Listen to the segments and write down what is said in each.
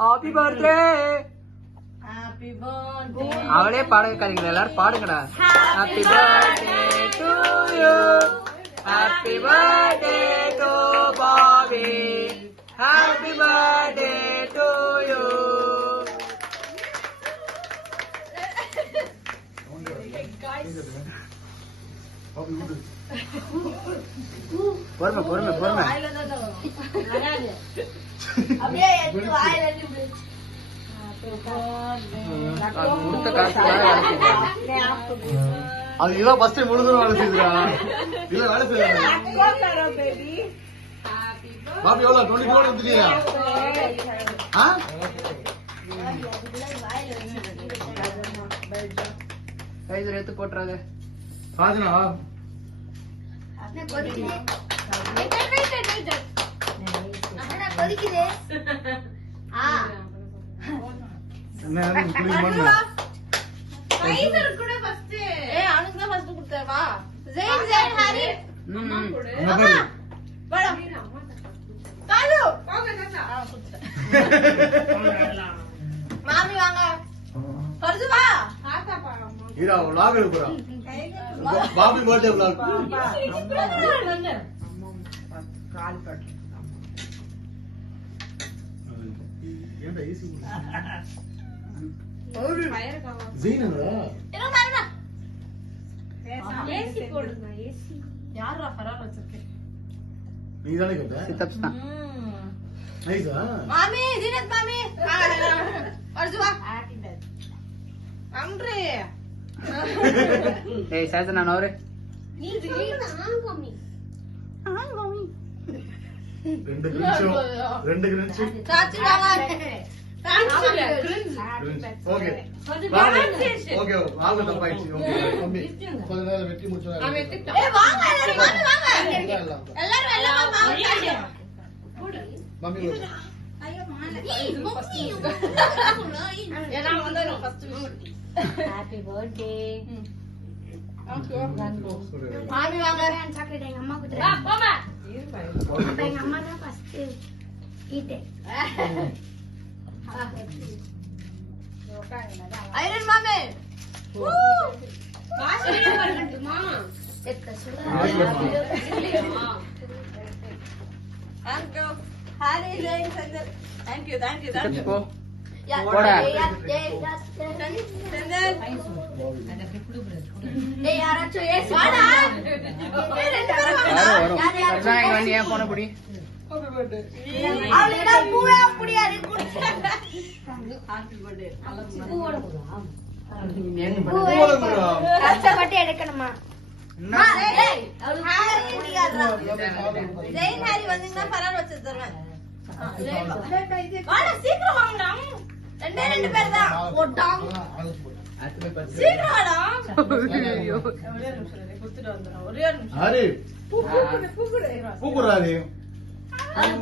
Happy birthday. Happy birthday. அவளே பாடுங்க கதைங்க, எல்லாரும் பாடுங்கடா. Happy birthday to you, happy birthday to Bobby, happy birthday to you. பொறுமை பொறுமை பொறுமை. அப்படியே எடுத்து வாயில இருந்து கொடுத்த காசு அது இதான் ஃபர்ஸ்ட் டைம் முழுதும் வேலை செய்யுதுடா. இல்ல வேலை செய்யல. பாபி எவ்வளவு 22 எடுத்துட்டியா? கைது எடுத்து போட்டுறாத. சாஜனா என்ன குளிர் மண்ணு மாமி வாங்க பர்சுவா இதா vlog எடுக்குறா. Bobby birthday vlog. ஏன்டா ஏசி போடு. ஜீனரா என்ன மாறனா ஏசி போடுங்க. ஏசி யாரா ஃபரால் வச்சிருக்கே? நீ தானே கேட்ட? சித்தப்ஸ் தான். நைஸா? மாமி ஜீனத் மாமி பர்சுவா அம்ரே ஏய் சாஜனா நோரே. நீ ஜீனத் ஆங்கோமி ஆங்கோமி ரெண்டு கிரன்ச் சாச்சி வாங்க. ஓகே ஓகே வாங்க தப்பாயிடுச்சு. ஓகே மம்மி கொஞ்ச நேரம் வெட்டி முடிச்சா ஏய் வாங்க எல்லாரும் மாமி வாங்க எல்லாரும் எல்லாம் மாமி மம்மி ஐயோ மால மம்மி ஏனா வந்தோம் first wish. Happy birthday. Okay மாமி வாங்க. சாக்லேட் எங்க அம்மா குடுறா. போமா அப்ப எங்க அம்மா தான் ஃபர்ஸ்ட் ஈட்டே. ஐரன் மாமே வாஷ் வீடியோ பண்ணட்டுமா? எத்த சுடா thank you Harry Jai Sanjal. Thank you thank you thank you. போ போடா ஏய் யாராச்சும் ஏசி வாடா. யாரோ வரும். சர்ஜனா இங்க வந்து ஏன் போன புடி. அவளுக்கு தான் பூவே புடியாது. Happy birthday. பூவோட போலாம். கஷ்டப்பட்டு எடுக்கணுமா? ஏய் அவளுக்கு புடியாதுடா. ஜெயின் ஹாரி வந்தீங்கன்னா ஃபரால் வச்சு தருவேன். வாடா சீக்கிரம் வாங்கடா. ரெண்டு பேர் தான் போட்டாம். சீக்கிரம் வாடா. ஐயோ ஒரே நிமிஷம் குடுத்துட்டு வந்துறேன். ஒரே நிமிஷம். ஹரி பூக்குடு பூக்குறாரு.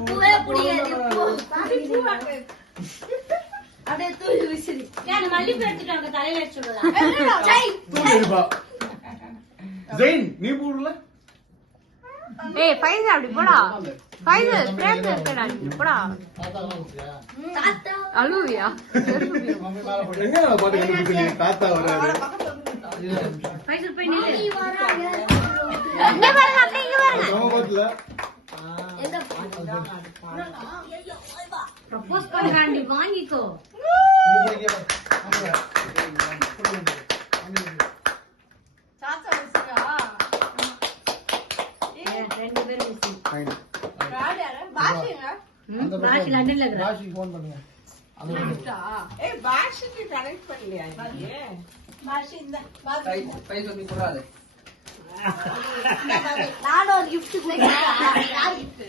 பூவே புடியாது. பூ வாங்க. அப்படியே தூக்கி விசிறி. நான் மல்லிப்பூ எடுத்துட்டு வாங்க தலையில வச்சு விடலாம். ஜெய் பூக்குடுப்பா. ஜெயின் நீ பூடல? ஏய் ஃபைஸ் அப்படி போடா. ஃபைஸ் ஸ்கிராப் இருக்கடா நீ போடா. தாத்தா அழுவியா? மம்மி மேல போடு. எங்க பாட்டு கண்டுபிடிச்சீங்க? தாத்தா வராரு. ஃபைஸ் போய் நில்லு. இங்க பாருங்க அப்படியே இங்க பாருங்க. நம்ம பாட்டுல எங்க ப்ரோபோஸ் பண்றாண்டி வாங்கிக்கோ. சாச்சா விசிறா. ரெண்டு பேரும் விசிறி. ஃபைன். யார் யாரு? பாஷிங்க. பாஷி லண்டன்ல இருக்கா. ராஷி ஃபோன் பண்ணுங்க. ஏய் பாஷிக்கு கனெக்ட் பண்ணலையா நீ? பாஷி இந்த ஃபைஸ் வந்து போடாத. நானும் ஒரு gift கொடுத்தேன். யார் gift?